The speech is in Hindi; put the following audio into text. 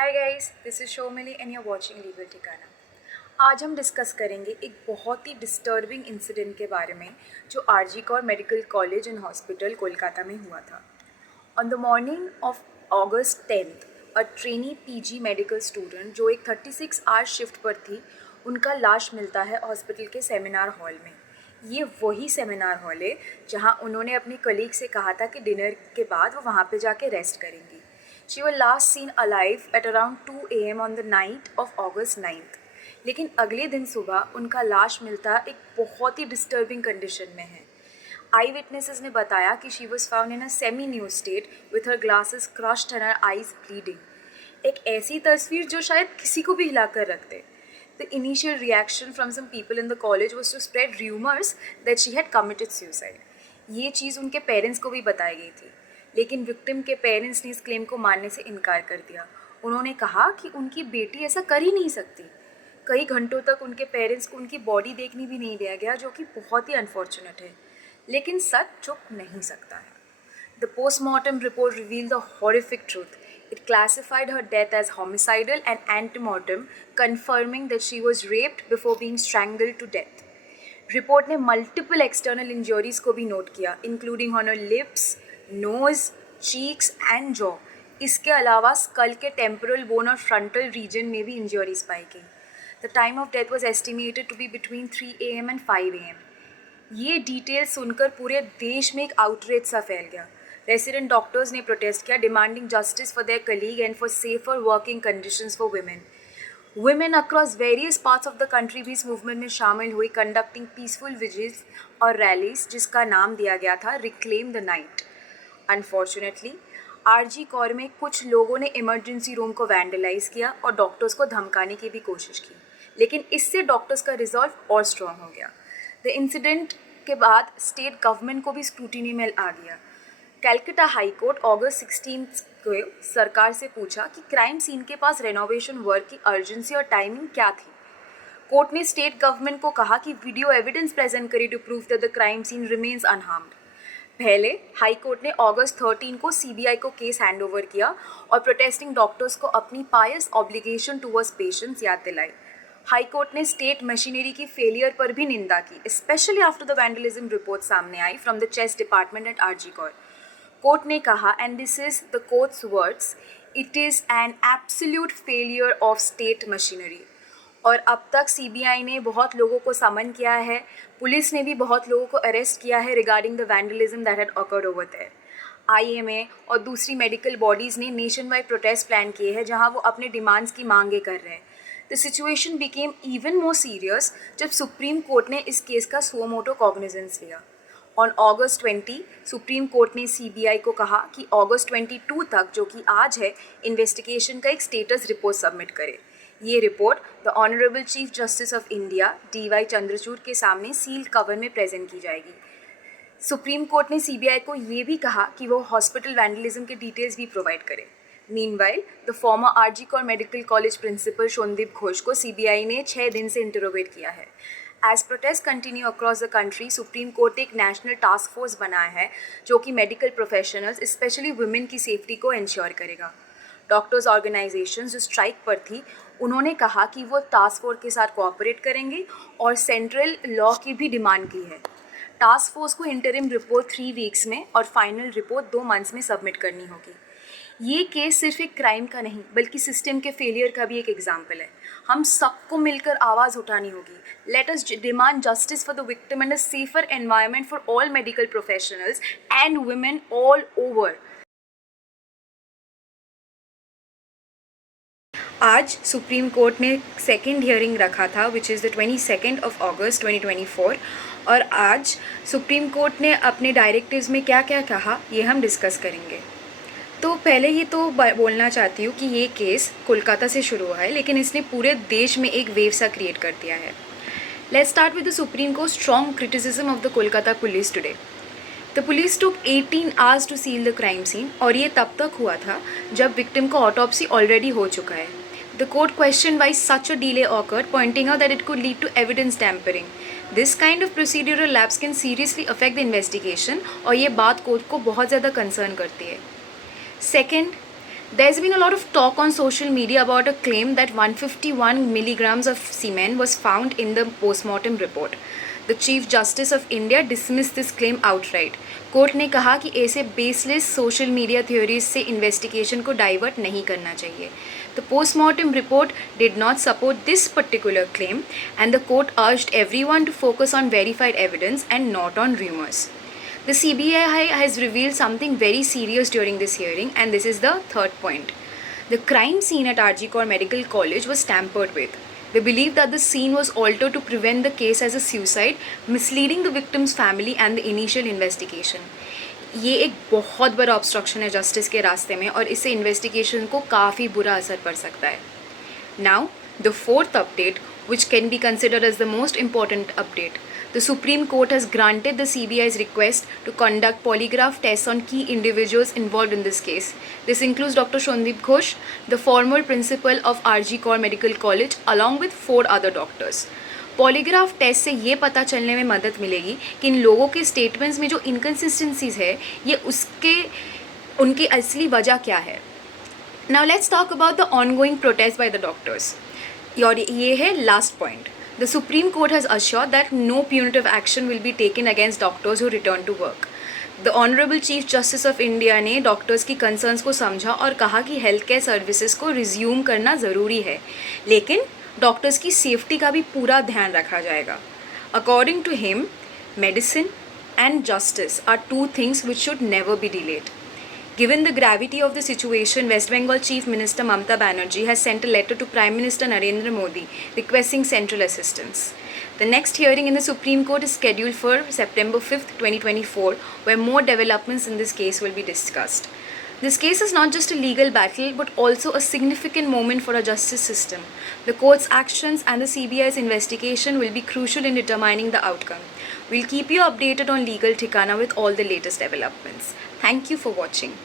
Hi guys, this is Shomili and you're watching legal Thikana. आज हम डिस्कस करेंगे एक बहुत ही डिस्टर्बिंग इंसिडेंट के बारे में जो RG Kar medical college and hospital Kolkata में हुआ था। On the morning of August 10th, a trainee PG medical student जो एक 36 आवर शिफ्ट पर थी, उनका लाश मिलता है हॉस्पिटल के सेमिनार हॉल में। ये वही सेमिनार हॉल है जहाँ उन्होंने अपनी कलीग से कहा था कि डिनर के बाद वो वहाँ पे जाके रेस्ट करेंगी। She was last seen alive at around 2 a.m. on the night of August 9th. लेकिन अगले दिन सुबह उनका लाश मिलता एक बहुत ही डिस्टर्बिंग कंडीशन में है। आई विटनेसेस ने बताया कि she was found in a semi new state with her glasses crushed and her eyes bleeding. एक ऐसी तस्वीर जो शायद किसी को भी हिलाकर रख दे। The initial reaction from some people in the college was to spread rumors that she had committed suicide. ये चीज़ उनके पेरेंट्स को भी बताई गई थी, लेकिन विक्टिम के पेरेंट्स ने इस क्लेम को मानने से इनकार कर दिया। उन्होंने कहा कि उनकी बेटी ऐसा कर ही नहीं सकती। कई घंटों तक उनके पेरेंट्स को उनकी बॉडी देखने भी नहीं दिया गया, जो कि बहुत ही अनफॉर्चुनेट है, लेकिन सच छुप नहीं सकता है। The postmortem report revealed the horrific truth. It classified her death as homicidal and antemortem, confirming that she was raped before being strangled to death. Report ने मल्टीपल एक्सटर्नल इंजरीज को भी नोट किया, including on her lips, nose, cheeks and jaw. इसके अलावा स्कल के टेम्पोरल बोन और फ्रंटल रीजन में भी इंजरीज पाई गई। The time of death was estimated to be between 3 AM and 5 AM। ये डिटेल सुनकर पूरे देश में एक आउटरेज सा फैल गया। रेसिडेंट डॉक्टर्स ने प्रोटेस्ट किया, demanding justice for their colleague and for safer working conditions for women. Women across various parts of the country भी इस मूवमेंट में शामिल हुई, कंडक्टिंग पीसफुल विजिल्स और रैलीज, जिसका नाम दिया गया था reclaim the night. Unfortunately RG Kar में कुछ लोगों ने इमरजेंसी रूम को वैंडलाइज किया और डॉक्टर्स को धमकाने की भी कोशिश की, लेकिन इससे डॉक्टर्स का रिजॉल्व और स्ट्रॉन्ग हो गया। द इंसिडेंट के बाद स्टेट गवर्नमेंट को भी स्क्रूटिनी में आ गया। कैलकाटा हाई कोर्ट August 16 को सरकार से पूछा कि क्राइम सीन के पास रेनोवेशन वर्क की अर्जेंसी और टाइमिंग क्या थी। कोर्ट ने स्टेट गवर्नमेंट को कहा कि वीडियो एविडेंस प्रेजेंट करे to prove that the crime scene remains unharmed. पहले हाई कोर्ट ने August 13 को सीबीआई को केस हैंडओवर किया और प्रोटेस्टिंग डॉक्टर्स को अपनी पायस ऑब्लिगेशन टुवर्ड्स पेशेंट्स याद दिलाई। हाई कोर्ट ने स्टेट मशीनरी की फेलियर पर भी निंदा की, specially after the vandalism report सामने आई from the chest department at RG Kar. Court ने कहा, and this is the court's words, it is an absolute failure of state machinery. और अब तक सीबीआई ने बहुत लोगों को समन किया है, पुलिस ने भी बहुत लोगों को अरेस्ट किया है regarding the vandalism that had occurred over there. IMA और दूसरी मेडिकल बॉडीज़ ने नेशन वाइड प्रोटेस्ट प्लान किए हैं, जहां वो अपने डिमांड्स की मांगे कर रहे हैं। The situation became even more serious जब सुप्रीम कोर्ट ने इस केस का सुओ मोटो कॉग्निजेंस लिया। ऑन August 20 सुप्रीम कोर्ट ने सीबीआई को कहा कि August 22 तक, जो कि आज है, इन्वेस्टिगेशन का एक स्टेटस रिपोर्ट सबमिट करे। ये report the honourable chief justice of India DY Chandrachud के सामने सील कवर में प्रेजेंट की जाएगी। सुप्रीम कोर्ट ने सीबीआई को ये भी कहा कि वो हॉस्पिटल वैंडलिज्म के डिटेल्स भी प्रोवाइड करे। Meanwhile the former RG Kar medical college principal Sandip Ghosh को सीबीआई ने 6 दिन से इंटरोगेट किया है। As protest continue across the country, supreme court एक नेशनल टास्क फोर्स बनाया है जो कि मेडिकल प्रोफेशनल्स, स्पेशली वुमेन की सेफ्टी को इंश्योर करेगा। डॉक्टर्स ऑर्गेनाइजेशन जो स्ट्राइक पर थी, उन्होंने कहा कि वो टास्क फोर्स के साथ कोऑपरेट करेंगे और सेंट्रल लॉ की भी डिमांड की है। टास्क फोर्स को इंटरिम रिपोर्ट 3 वीक्स में और फाइनल रिपोर्ट 2 मंथ्स में सबमिट करनी होगी। ये केस सिर्फ एक क्राइम का नहीं, बल्कि सिस्टम के फेलियर का भी एक एग्जाम्पल है। हम सबको मिलकर आवाज़ उठानी होगी। Let us demand justice for the victim and a safer environment for all medical professionals and women all over. आज सुप्रीम कोर्ट ने सेकेंड हियरिंग रखा था, विच इज़ द 22 August 2024, और आज सुप्रीम कोर्ट ने अपने डायरेक्टिव्स में क्या क्या कहा, ये हम डिस्कस करेंगे। तो पहले ये तो बोलना चाहती हूँ कि ये केस कोलकाता से शुरू हुआ है, लेकिन इसने पूरे देश में एक वेव सा क्रिएट कर दिया है। Let's start with the supreme court strong criticism of the Kolkata police today. The police took 18 hours to seal the crime scene, और ये तब तक हुआ था जब विक्टिम का ऑटोप्सी ऑलरेडी हो चुका है। The court question why such a delay occurred, pointing out that it could lead to evidence tampering. This kind of procedural lapse can seriously affect the investigation, और ये बात कोर्ट को बहुत ज़्यादा कंसर्न करती है। Second, There's been a lot of talk on social media about a claim that 151 milligrams of semen was found in the postmortem report. The Chief Justice of India dismissed this claim outright. Court ने कहा कि ऐसे बेसलेस सोशल मीडिया थ्योरीज से इन्वेस्टिगेशन को डाइवर्ट नहीं करना चाहिए. The postmortem report did not support this particular claim, and the court urged everyone to focus on verified evidence and not on rumors. The CBI has revealed something very serious during this hearing, and this is the third point. The crime scene at RG Kar Medical College was tampered with. They believe that the scene was altered to prevent the case as a suicide, misleading the victim's family and the initial investigation. ये एक बहुत बड़ा ऑब्स्ट्रक्शन है जस्टिस के रास्ते में और इससे इन्वेस्टिगेशन को काफ़ी बुरा असर पड़ सकता है. Now, the fourth update, which can be considered as the most important update. The Supreme Court has granted the CBI's request to conduct polygraph tests on key individuals involved in this case. This includes Dr. Shondeep Ghosh, the former principal of RG Kar Medical College, along with 4 other doctors. Polygraph test से ये पता चलने में मदद मिलेगी कि इन लोगों के स्टेटमेंट्स में जो इनकन्सिस्टेंसीज है ये उनकी असली वजह क्या है. Now let's talk about the ongoing protest by the doctors. और ये है last point. The Supreme Court has assured that no punitive action will be taken against doctors who return to work. The Honorable Chief Justice of India ने डॉक्टर्स की कंसर्न्स को समझा और कहा कि हेल्थ केयर सर्विसेज को रिज्यूम करना ज़रूरी है, लेकिन डॉक्टर्स की सेफ्टी का भी पूरा ध्यान रखा जाएगा. According to him, medicine and justice are 2 things which should never be delayed. Given the gravity of the situation, West Bengal Chief Minister Mamata Banerjee has sent a letter to Prime Minister Narendra Modi requesting central assistance. The next hearing in the Supreme Court is scheduled for September 5th, 2024, where more developments in this case will be discussed. This case is not just a legal battle, but also a significant moment for our justice system. The court's actions and the CBI's investigation will be crucial in determining the outcome. We'll keep you updated on Legal Thikana with all the latest developments. Thank you for watching.